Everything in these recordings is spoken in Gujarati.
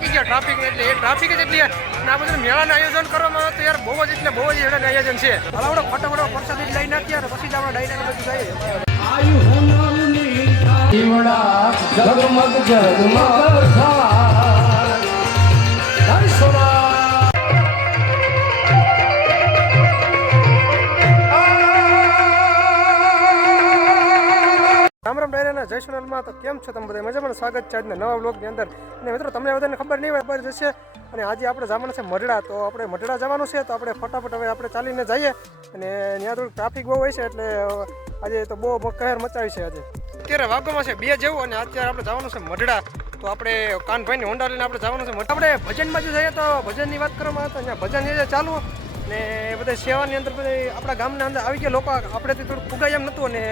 થાકી ગયા ટ્રાફિક એટલે એ ટ્રાફિક જ એટલી આ બધું મેળાનું આયોજન કરવામાં આવે તો યાર બહુ જ એટલે બહુ જ એવડાનું આયોજન છે. હાલ આપણે ફટાફટ પ્રસાદ લઈ નાખીએ પછી જ આપણે ડાયરેક્ટ બધું જઈએ. જગમગ જગમગ જય સોનલમાં તો કેમ છો તમે બધા? મજામાં સ્વાગત છે આજના નવા બ્લોગની અંદર. અને મિત્રો, તમને બધાને ખબર નહીં હોય ખબર જશે. અને આજે આપણે જવાનું છે મઢડા. તો આપણે મઢડા જવાનું છે, તો આપણે ફટાફટ હવે આપણે ચાલીને જઈએ. અને ત્યાં થોડુંક ટ્રાફિક બહુ હોય છે, એટલે આજે તો બહુ કહેર મચાવી છે આજે. અત્યારે વાગોમાં છે બે જેવું, અને અત્યારે આપણે જવાનું છે મઢડા. તો આપણે કાનભાઈની હોન્ડા લઈને આપણે જવાનું છે. આપણે ભજનમાં જો જઈએ તો ભજનની વાત કરવામાં આવે તો ભજન જે ચાલુ. ને બધા સેવાની અંદર બધા આપણા ગામના અંદર આવી ગયા લોકો. આપણેથી થોડુંક ફુગાય એમ નહોતું, અને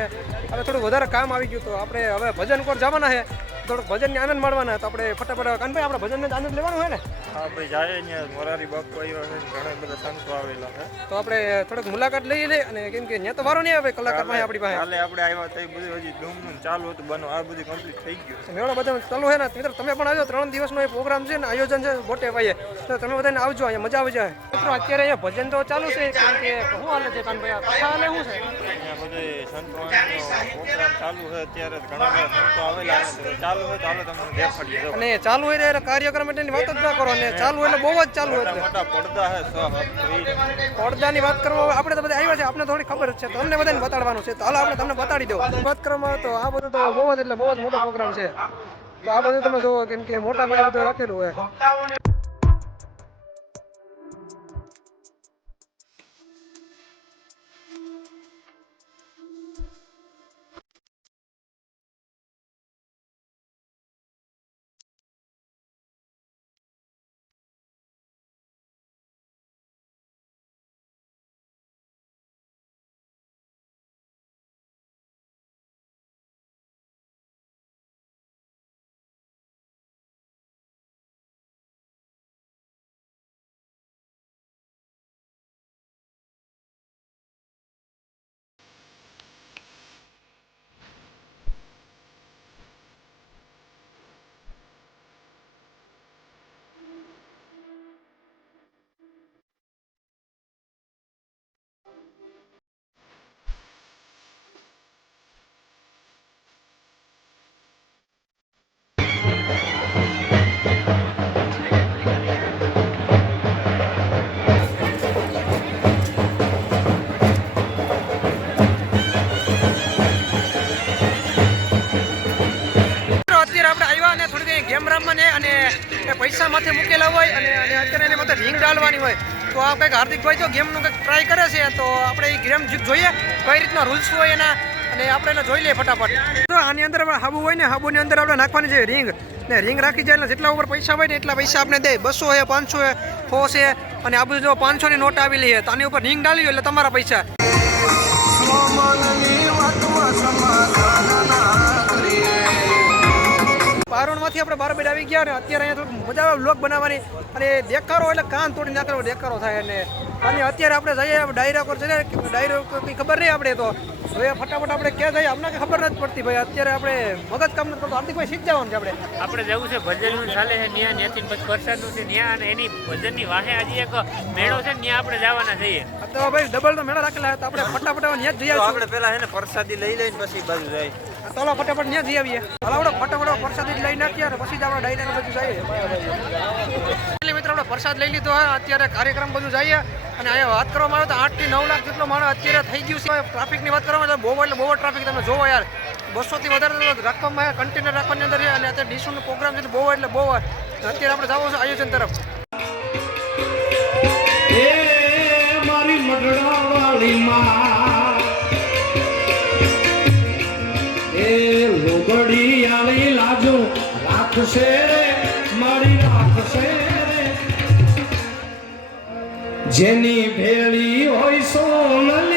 હવે થોડું વધારે કામ આવી ગયું તો આપણે હવે ભજન કોર જવાના છે. થોડુંક ભજનની આનંદ માણવાના તો આપણે ફટાફટ કાનભાઈ આપણે ભજનને આનંદ લેવાનો હોય ને? હા ભાઈ જાય ને મોરારી બાપુ આવ્યા છે. ઘણા બધા સંતો આવેલા છે. તો આપણે થોડીક મુલાકાત લઈ લઈએ અને કેમ કે ત્યાં તો વારો નહીં આવે કલાકાર પાસે આપણી પાસે. આપણે આવ્યા તો બધું હજી ધૂમનું ચાલુ હતું. બનો આ બધું કમ્પ્લીટ થઈ ગયું મેળો બધા ચાલુ છે ને? મિત્રો તમે પણ આવજો. ત્રણ દિવસનો એ પ્રોગ્રામ છે ને આયોજન છે મોટે ભાઈએ. તો તમે બધાને આવજો અહીંયા મજા આવી જાય. મિત્રો અત્યારે અહીંયા ભજન તો ચાલુ છે કેમ કે શું હાલે છે કાનભાઈ? કથા હાલે શું છે? બધે પ્રોગ્રામ ચાલુ છે અત્યારે ઘણા બધા સંતો આવેલા છે. ચાલુ હોય તો હાલો તમને દેખાડીએ અને ચાલુ હોય એટલે કાર્યક્રમ માટેની વાત જ ના કરો અને ચાલુ એટલે બહુ જ ચાલુ એટલે. મોટા પડદા છે સો હાથ પડદાની વાત કરવા આપણે તો બધા આવ્યા છે આપણે થોડી ખબર જ છે તમને અમને બધાને બતાડવાનું છે. તો હાલો આપણે તમને બતાડી દઉં. વાત કરવામાં તો આ બધું તો બહુ જ એટલે બહુ જ મોટો પ્રોગ્રામ છે. તો આ બધું તમે જોવો કેમ કે મોટા ભાઈ બધું રાખેલું હોય. કંઈ અને એ પૈસા માથે મૂકેલા હોય અને અત્યારે એની માથે રિંગ ડાલવાની હોય. તો આ કંઈક હાર્દિકભાઈ તો ગેમનું કંઈક ટ્રાય કરે છે, તો આપણે એ ગેમ જોઈએ. કઈ રીતના રૂલ્સ હોય એના, અને આપણે એને જોઈ લઈએ ફટાફટ. તો આની અંદર આપણે હાબુ હોય ને, હાબુની અંદર આપણે નાખવાની છે રિંગ ને રિંગ રાખી જાય એટલે જેટલા ઉપર પૈસા હોય ને એટલા પૈસા આપણે દે. બસો છે પાંચસો છે સો છે. અને આ બધું જો પાંચસોની નોટ આવેલી છે તો આની ઉપર રિંગ ડાલી એટલે તમારા પૈસા. પારોણમાંથી આપણે બાર બેડ આવી ગયા અને અત્યારે અહીંયા થોડુંક મજા આવે બ્લોગ બનાવવાની. અને દેખારો એટલે કાન તોડી નાખેલો દેખારો થાય અને અને અત્યારે આપણે જઈએ ડાયરા પર જઈએ. ડાયરો કંઈ ખબર નહીં આપણે તો. હવે ફટાફટ આપણે ક્યાં જઈએ અમને કંઈ ખબર નથી પડતી ભાઈ. અત્યારે આપણે મગજ કામ નથી કરતું. હાર્દિકભાઈ શીખ જવાનું છે આપણે. આપણે જવું છે ભજનનું ચાલે છે ન્યા ન્યાથી પછી વરસાદનું છે ન્યા અને એની ભજનની વાહે આજે એક મેળો છે ત્યાં ન્યા આપણે જવાના જઈએ તો ભાઈ ડબલ તો મેળા રાખેલા હતા આપણે ફટાફટ ત્યાં જ જઈએ આપણે પહેલાં છે ને પ્રસાદી લઈ લઈને પછી બાજુ જાય. તો ફટાફટ ત્યાં જઈ આવીએ. હાલો આપણે ફટાફટ પ્રસાદ લઈ નાખીએ અને પછી જ આપણે ડાયરેક્ટ બધું જઈએ. એટલે આપણે પ્રસાદ લઈ લીધો હોય અત્યારે કાર્યક્રમ બધું જઈએ. અને અહીંયા વાત કરવામાં આવે તો આઠથી નવ લાખ જેટલો માણસ અત્યારે થઈ ગયું છે. ટ્રાફિકની વાત કરવામાં આવે તો બહુ એટલે બહુ ટ્રાફિક તમે જોવો યાર. બસોથી વધારે રાખવામાં આવે કન્ટેનર રાખવાની અંદર અને અત્યારે ડીસુનો પ્રોગ્રામ છે બહુ એટલે બહુ. અત્યારે આપણે જવું છે આયોજન તરફ. રાખશે મારી રાખશે જેની ભેળી હોય સોનલી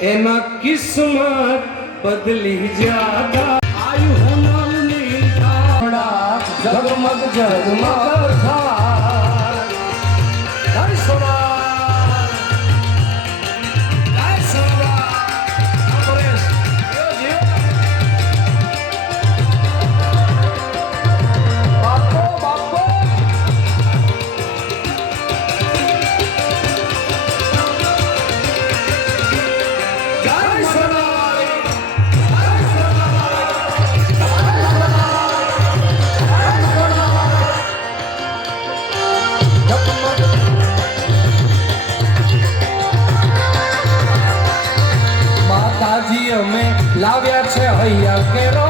એમાં કિસ્મત બદલી જાતા. આયુ હોનલની તાળા જગમગ જગમગ માતાજી અમે લાવ્યા છે હૈયા કેરો